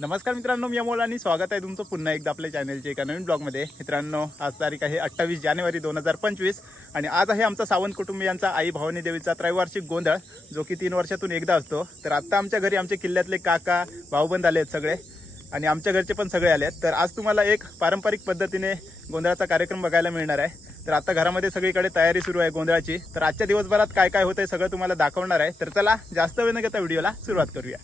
नमस्कार मित्रांनो मी अमोल आणि स्वागत आहे तुमचं पुन्हा एकदा आपल्या चॅनलच्या एका नवीन ब्लॉगमध्ये मित्रांनो आज तारीख आहे अठ्ठावीस जानेवारी दोन हजार पंचवीस आणि आज आहे आमचा सावंत कुटुंबियांचा आई भवानी देवीचा त्रैवार्षिक गोंधळ जो की तीन वर्षातून एकदा असतो. तर आत्ता आमच्या घरी आमच्या किल्ल्यातले काका भाऊबंद आले आहेत सगळे आणि आमच्या घरचे पण सगळे आले आहेत तर आज तुम्हाला एक पारंपरिक पद्धतीने गोंधळाचा कार्यक्रम बघायला मिळणार आहे. तर आता घरामध्ये सगळीकडे तयारी सुरू आहे गोंधळाची. तर आजच्या दिवसभरात काय काय होतंय सगळं तुम्हाला दाखवणार आहे. तर चला जास्त वेळ न घेता व्हिडिओला सुरुवात करूया.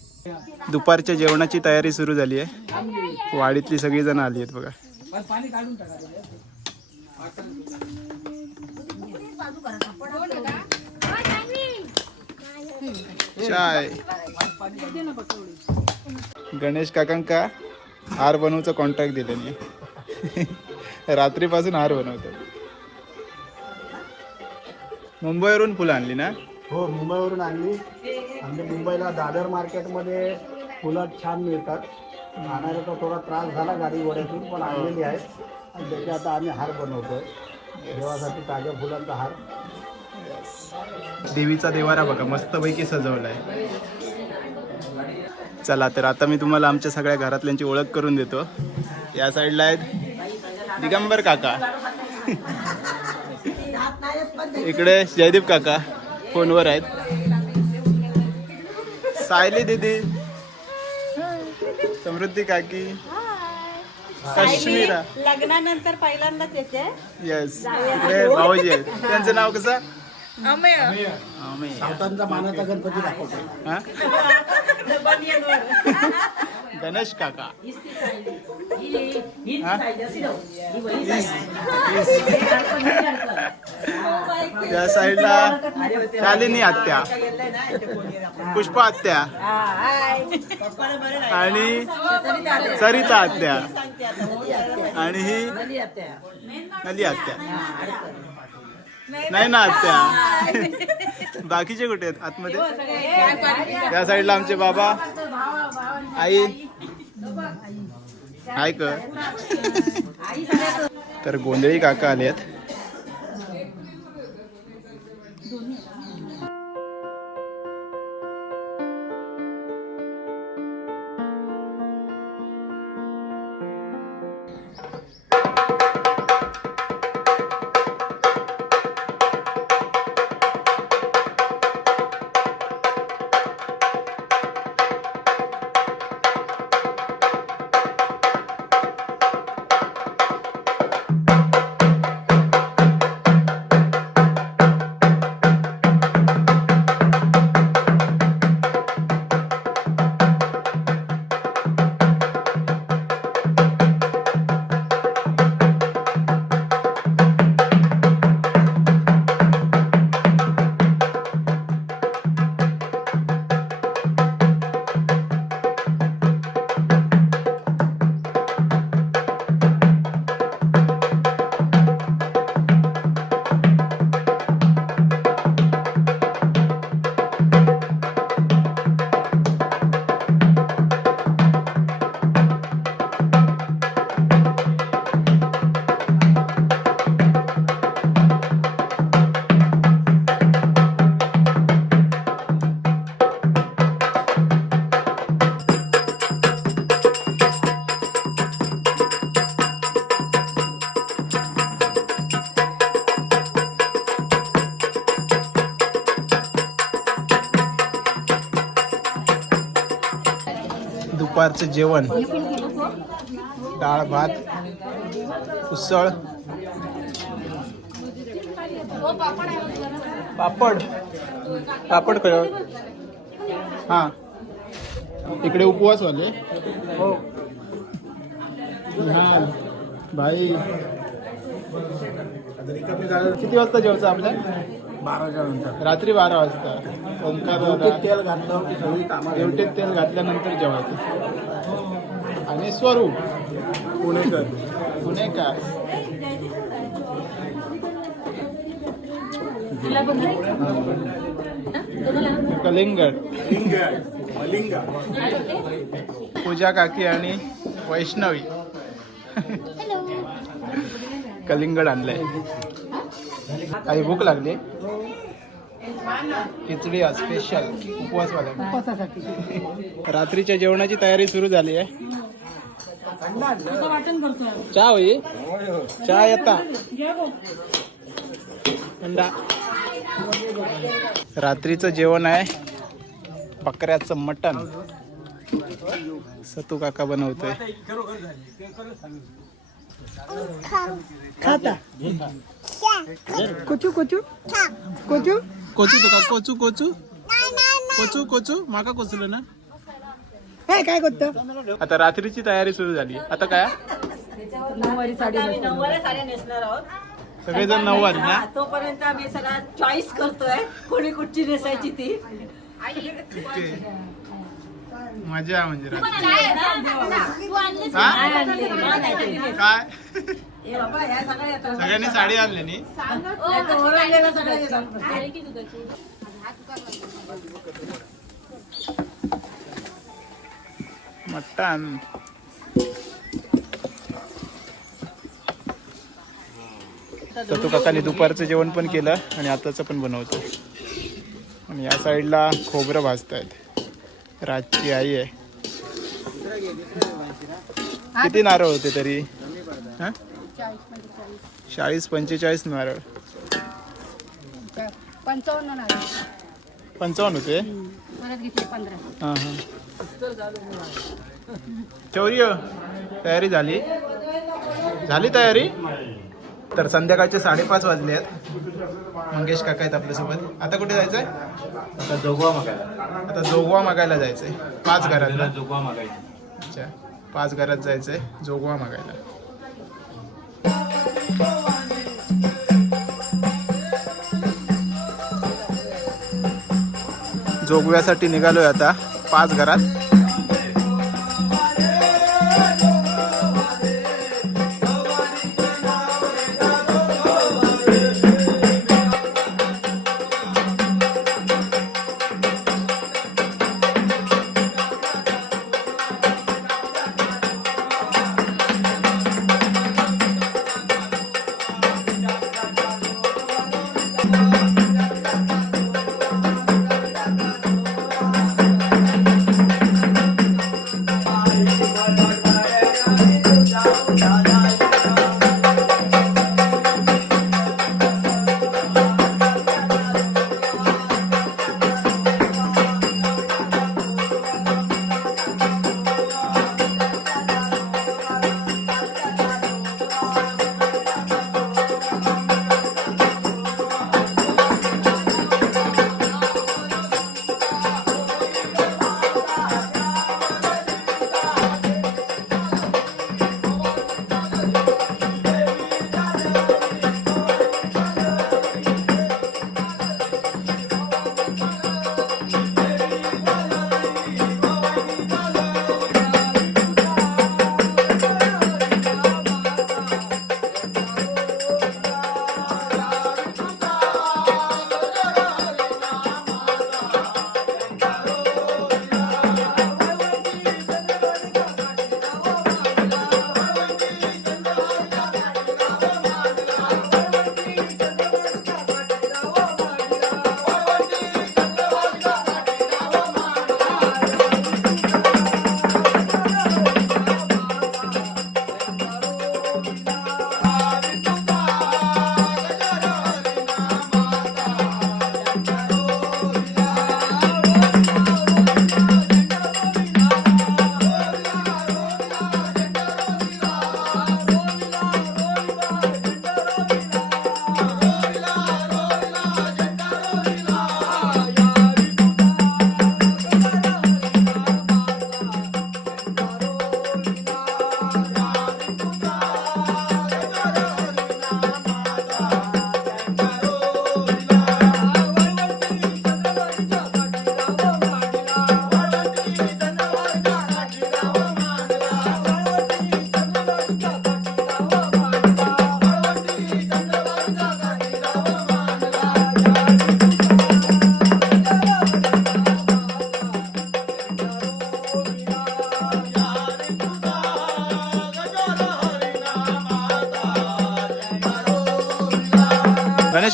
दुपारच्या जेवणाची तयारी सुरू झाली आहे. वाडीतली सगळी जण आली आहेत बघा. चाय. गणेश काकांका हार बनवचा कॉन्ट्रॅक्ट दिले मी. रात्रीपासून हार बनवतात. मुंबईवरून फुलं आणली ना? हो मुंबईवरून आणली. म्हणजे मुंबईला दादर मार्केटमध्ये फुलं छान मिळतात. आणायला तर थोडा त्रास झाला गाडी घोड्यातून पण आणलेली आहे. आणि त्याचे आता आम्ही हार बनवतोय. देवासाठी ताज्या फुलांचा हार. देवीचा देवारा बघा मस्तपैकी सजवलाय. चला तर आता मी तुम्हाला आमच्या सगळ्या घरातल्यांची ओळख करून देतो. या साईडला आहेत दिगंबर काका. इकडे जयदीप काका फोनवर आहेत. सायली दीदी समृद्धी काकी काश्मीरा. लग्नानंतर पहिल्यांदाच येते. येस इकडे भाऊजी आहेत. त्यांचं नाव कसं? मानाचा गणपती दाखवतो. हा? गणेश काका? त्या साईडला शालिनी आत्या. पुष्पा आत्या. आणि सरिता आत्या. आणि ही नली आत्या. नाही ना आत्या. बाकीचे कुठे आहेत? आतमध्ये? त्या साईडला आमचे बाबा. आई. हाय कर तर गोंधळी काका आले आहेत दुपारचं जेवण. डाळ भात उसळ. पापड. पापड कळ हां. इकडे उपवास वाले हो. हां. भाई. किती वाजता जेवचं आपल्या? बाराच्या नंतर रात्री बारा वाजता. ओंकार तेल घातलं की सगळी कामं एवढे तेल घातल्यानंतर जेवायचं. आणि स्वरूप. पुणेकर. पुणेकर. कलिंगड मलिंगा. पूजा काकी आणि वैष्णवी. कलिंगड आणलंय? काही भूक लागली. खिचडी स्पेशल उपवासवाल्या रात्रीच्या जेवणाची तयारी सुरू झाली आहे. चहा होई? चहा येता अंडा. रात्रीचं जेवण आहे. बकऱ्याचं मटण. सतू काका बनवतोय. खाता. कोचू कोचू. कोचू? कोचू तुका कोचू कोचू? कोचू कोचू. माका कोचलं ना? हे काय करतो आता रात्रीची तयारी सुरू झाली आता काय नऊवारी साडी नऊवारी साडी नेसणार आहोत सगळेजण नऊवारी ना हा, तोपर्यंत आम्ही सगळा चॉईस करतोय कोणी कुठची नेसायची ती मजा म्हणजे हा? काय सगळ्या. सगळ्यांनी साडी आणली नी मटन तर तू काकाने दुपारचं जेवण पण केलं आणि आताचं पण बनवतो. आणि या साईडला खोबरं भाजत आहेत राजची आई आहे. किती नारळ होते तरी? हां? चाळीस पंचेचाळीस नारळ. पंचावन्न नारळ. पंचावन्न होते? परत घेतले पंधरा. हा हा. शौर्य तयारी झाली. झाली तयारी? तर संध्याकाळचे साडेपाच वाजले आहेत. मंगेश काका आहेत आपल्यासोबत. आता कुठे जायचंय? आता जोगवा मागायला. आता जोगवा मागायला जायचंय. पाच घरात जोगवा मागायचा. अच्छा. पाच घरात जायचंय जोगवा मागायला. जोगव्यासाठी निघालोय आता. पाच घरात.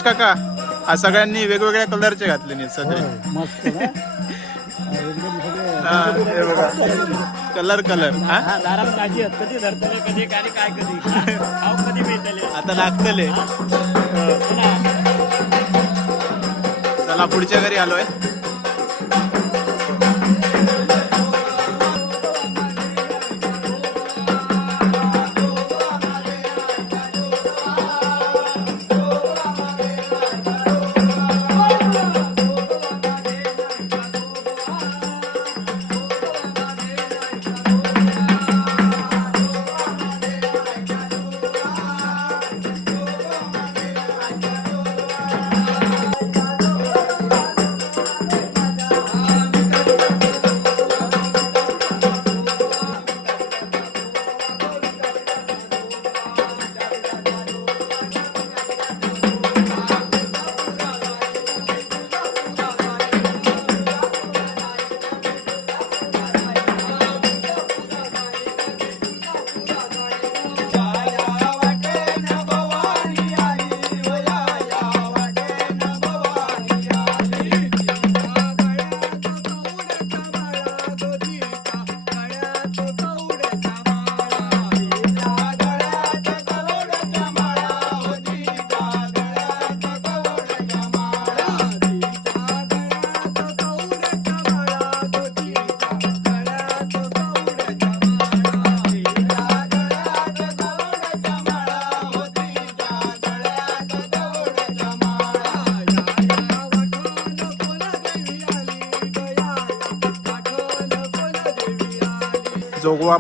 गणेश काका आज सगळ्यांनी वेगवेगळ्या कलरचे घातले नाही सगळे. होय, मस्त ना. एकदम सगळे हा हे बघा. कलर कलर हा? दारात काळजी कधी धरतले कधी काय काय कधी? खाऊ कधी भेटले? आता लागतले. चला पुढच्या घरी आलोय.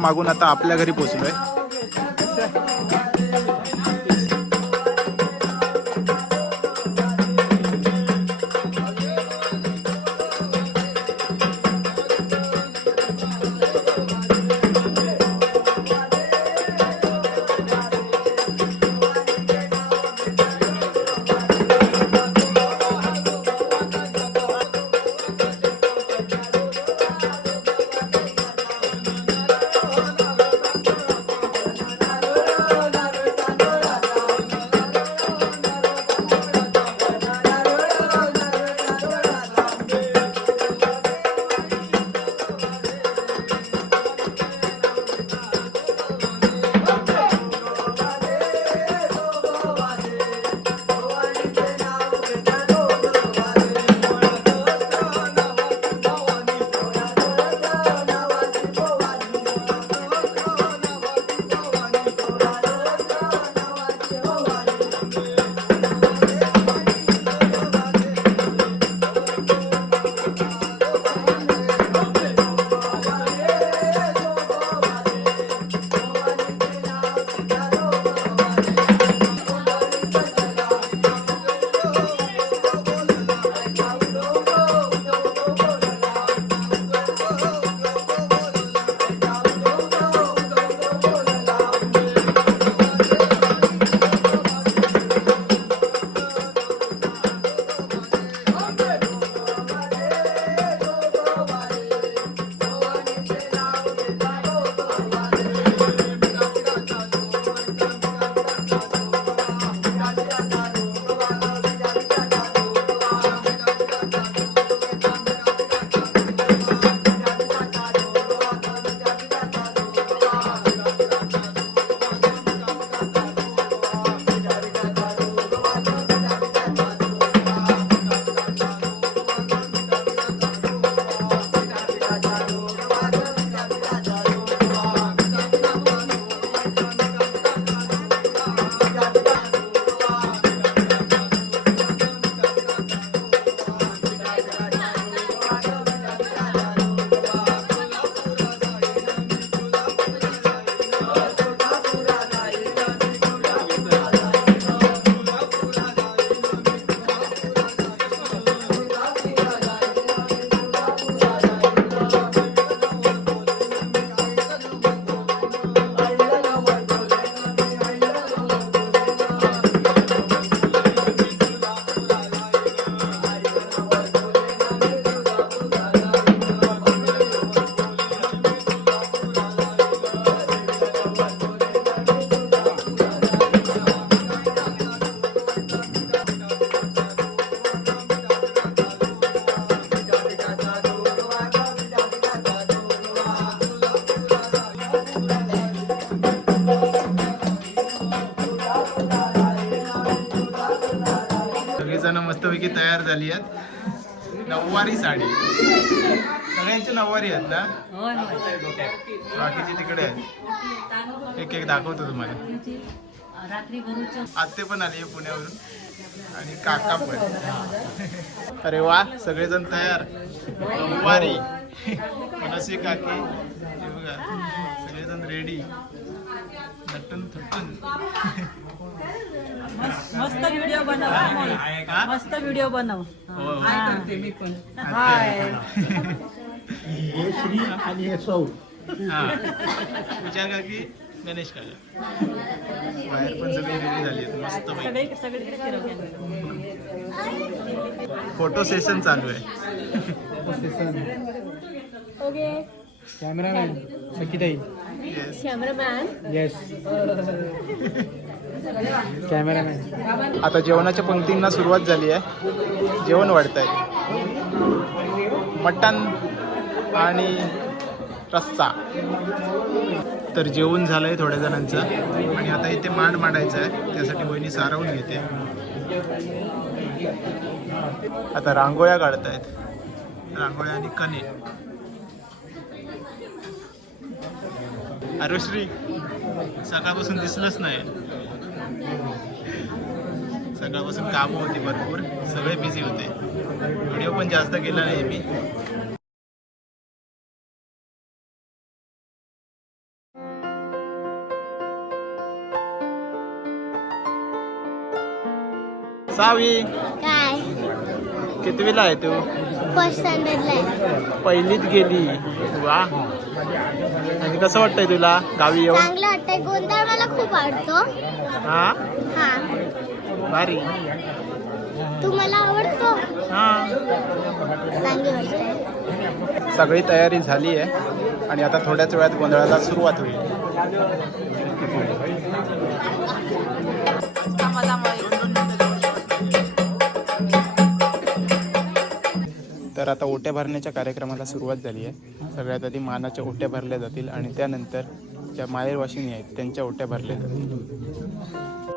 मागून आता आपल्या घरी पोहोचलोय. झाली आहेत. नऊवारी साडी. सगळ्यांची नऊवारी आहेत ना? बाकीची तिकडे आहेत. एक एक दाखवतो तुम्हाला. आत्ते पण आली आहे पुण्यावरून. आणि काका पण. अरे वा सगळेजण तयार. नऊवारी. मनसी काकी. हे बघा सगळेजण रेडी नटून मस्त व्हिडिओ बनव. हा? मस्त व्हिडिओ बनव. हो. हाय करते मी पण. हे श्री आणि हे सौ हा. पूजा काकी गणेश काका. बाहेर पण सगळे रेडी झाली आहेत मस्त सगळे सगळीकडे फिरवते फोटो सेशन चालू आहे. कॅमेरामॅन सखीताई. येस येस कॅमेरामॅन आता जेवणाच्या पंक्तींना सुरुवात झाली आहे. जेवण वाढत आहे मटण आणि रस्सा. तर जेवण झालं आहे थोड्या जणांचं. आणि आता इथे मांड मांडायचं आहे. त्यासाठी बहिणी सारवून घेते. आता रांगोळ्या काढत आहेत रांगोळ्या आणि कणे. श्री सकाळपासून दिसलंच नाही. सकाळपासून कामं होती भरपूर सगळे बिझी होते. व्हिडिओ पण जास्त केला नाही मी. सावी काय? कितवीला आहे तू? फर्स्ट स्टँडर्डला आहे. पहिलीत गेली. वा. आणि कसं वाटतंय तुला? गावी येऊन? चांगलं वाटतंय. गोंधळ मला खूप आवडतो. हा? हा. भारी. तू मला आवडतो? हा. सगळी तयारी झाली आहे आणि आता थोड्याच वेळात गोंधळाला सुरुवात होईल. तर आता ओट्या भरण्याच्या कार्यक्रमाला सुरुवात झाली आहे. सगळ्यात आधी मानाच्या ओट्या भरल्या जातील आणि त्यानंतर ज्या माहेर वाशिनी आहेत त्यांच्या ओट्या भरल्या जातील.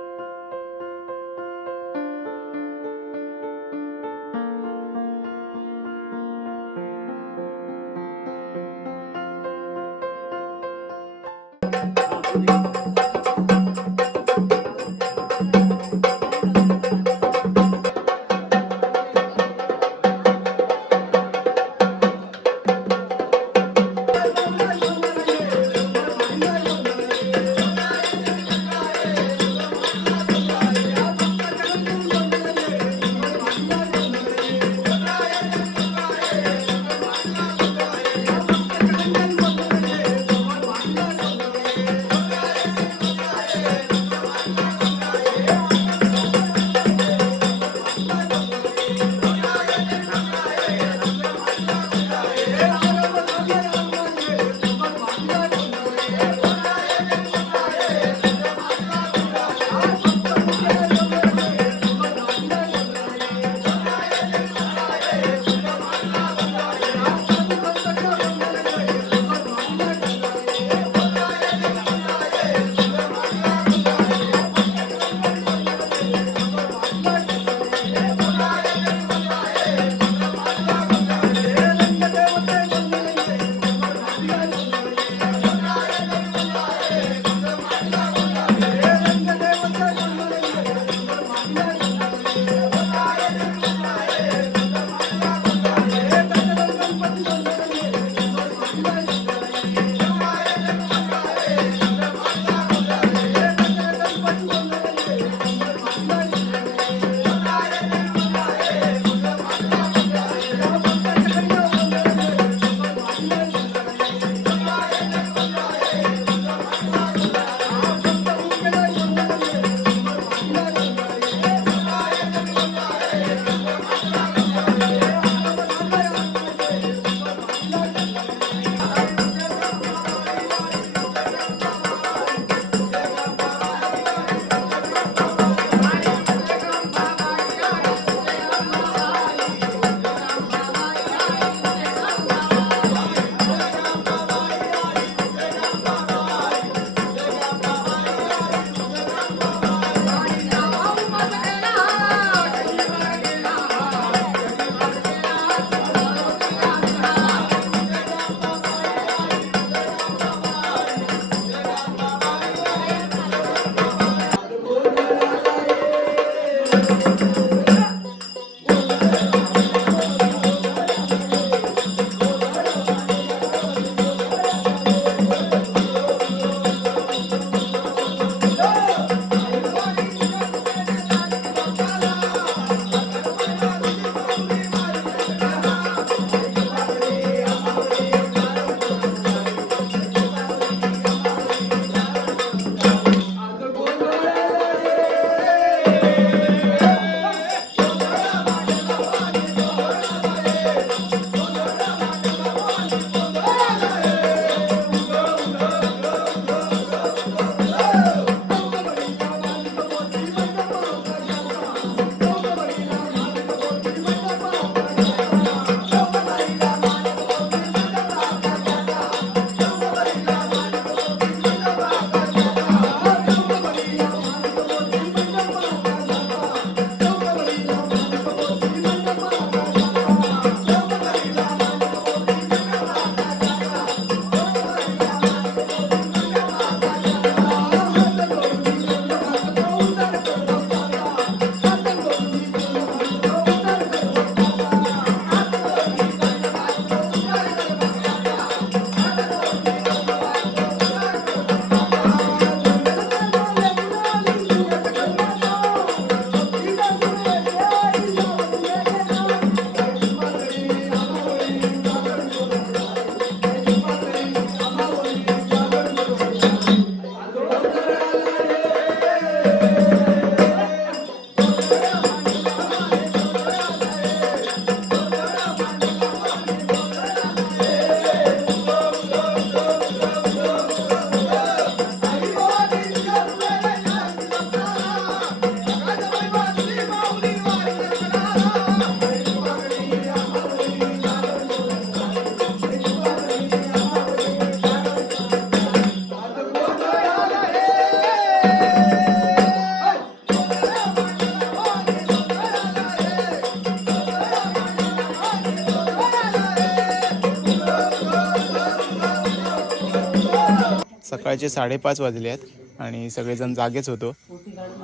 सकाळचे साडेपाच वाजले आहेत आणि सगळेजण जागेच होतो.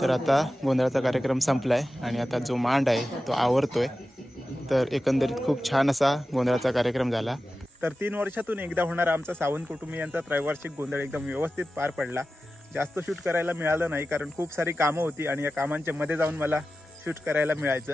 तर आता गोंधळाचा कार्यक्रम संपला आहे आणि आता जो मांड आहे तो आवरतोय. तर एकंदरीत खूप छान असा गोंधळाचा कार्यक्रम झाला. तर तीन वर्षातून एकदा होणारा आमचा सावंत कुटुंबियांचा त्रैवार्षिक गोंधळ एकदम व्यवस्थित पार पडला. जास्त शूट करायला मिळालं नाही कारण खूप सारी कामं होती आणि या कामांच्या मध्ये जाऊन मला शूट करायला मिळायचं.